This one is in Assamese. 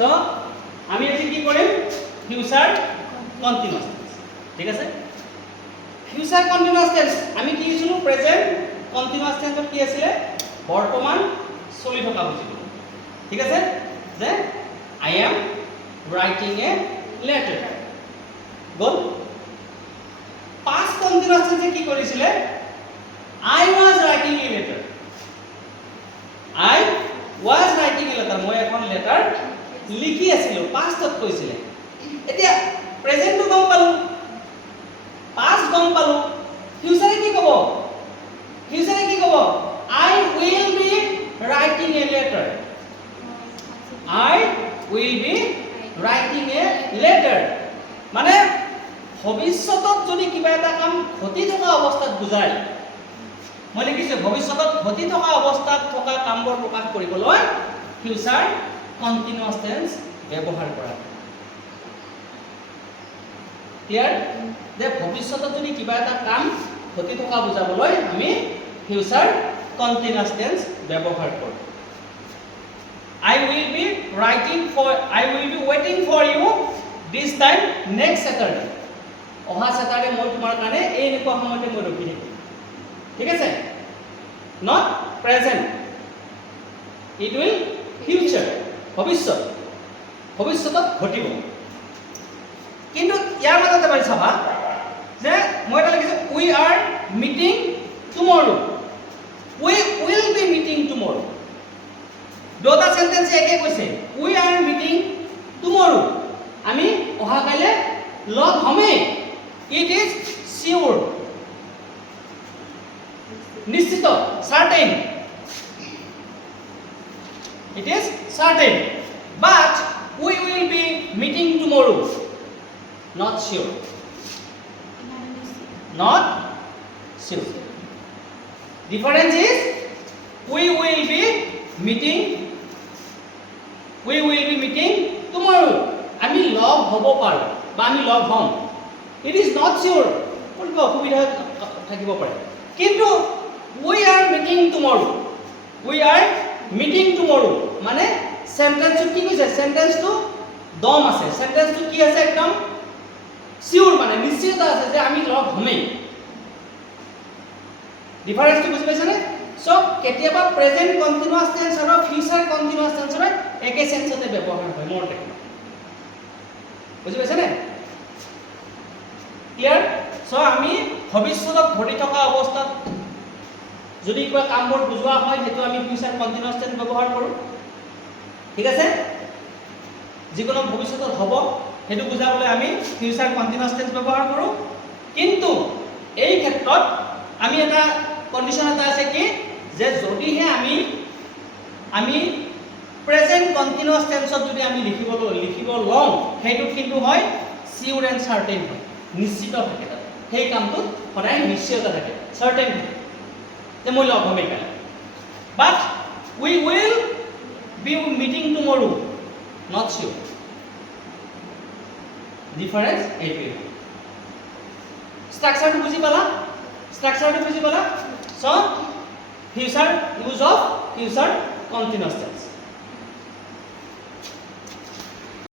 সো আমি আজি কি কৰিম ফিউচাৰ কন্টিনিউয়াস টেন্স ঠিক আছে ফিউচাৰ কন্টিনিউয়াস টেন্স আমি কি কৈছিলো প্ৰেজেন্ট কন্টিনিউয়াস টেন্সত কি আছিল বৰ্তমান চলি থকা বুজিব ঠিক আছে যে I am writing a letter goal past continuous tense কি কৰিছিলে I was writing a letter I was writing a letter মই এখন লেটাৰ লিখি আছিলো পাষ্টত কৈছিলে এতিয়া প্ৰেজেন্টটো গম পালো পাষ্ট গম পালো ফিউচাৰে কি কব I will be writing a letter I will be writing a letter মানে ভবিষ্যতত যদি কিবা এটা কাম ঘটি থকা অৱস্থাত বুজায় মই লিখিছো ভবিষ্যতত ঘটি থকা অৱস্থাত থকা কামবোৰ প্ৰকাশ কৰিবলৈ ফিউচাৰ কন্টিনিউয়াস টেন্স ব্যৱহাৰ কৰা ক্লিয়াৰ যে ভবিষ্যতত যদি কিবা এটা কাম ঘটি থকা বুজাবলৈ আমি ফিউচাৰ কন্টিনিউয়াস টেন্স ব্যৱহাৰ কৰোঁ I will be waiting for you this time next Saturday অহা স্যাটাৰডে মই তোমাৰ কাৰণে এই এনেকুৱা সময়তে মই ৰখি থাকিম ঠিক আছে not present it will future ভবিষ্যতত ঘটিব কিন্তু ইয়াৰ মাজতে পাৰি চাবা যে মই এটা লিখিছো we are meeting tomorrow we will be meeting tomorrow দুটা সেন্টেন্স একে কৈছে we are meeting tomorrow আমি অহা কাইলে লগ হমেই it is sure নিশ্চিত certain it is certain but we will be meeting tomorrow not sure difference is we will be meeting tomorrow আমি লগ হব পাৰো বা আমি লগ হম it is not sure কোনটো অসুবিধা থাকিব পাৰে কিন্তু we are meeting tomorrow মানে সেন্টেন্সটো কি কৈছে সেন্টেন্সটো দম আছে সেন্টেন্সটো কি আছে একদম সিওর মানে নিশ্চিত আছে যে আমি লগ হমেই ডিফারেন্সটো বুজি পাইছানে সো কেতিয়াবা প্ৰেজেন্ট কন্টিনিউয়াস টেন্স আৰু ফিউচাৰ কন্টিনিউয়াস টেন্সৰ একে সেন্সতে ব্যৱহাৰ হয় মোৰ দেখি বুজি পাইছানে ক্লিয়াৰ সো আমি ভবিষ্যতত ঘটি থকা অৱস্থাত যদি কিবা কামবোৰ বুজোৱা হয় হেতু আমি ফিউচাৰ কন্টিনিউয়াস টেন্স ব্যৱহাৰ কৰো ঠিক আছে যিকোনো ভবিষ্যতত হ'ব হেতু বুজাবলৈ আমি ফিউচাৰ কন্টিনিউয়াস টেন্স ব্যৱহাৰ কৰো কিন্তু এই ক্ষেত্ৰত আমি এটা কন্ডিশন এটা আছে কি যে যদিহে আমি প্ৰেজেন্ট কন্টিনিউয়াস টেন্সত যদি আমি লিখিব লওঁ হেতু কিন্তু হয় সিওর এন্ড সার্টেন হয় নিশ্চিত থাকে সেই কামটো সদায় নিশ্চয়তা থাকে সার্টেন যে মই লগ হমেই কাইলৈ বাট we will be meeting tomorrow not sure difference এইটোৱে স্ট্ৰাকচাৰটো বুজি পালা so future use of future continuous tense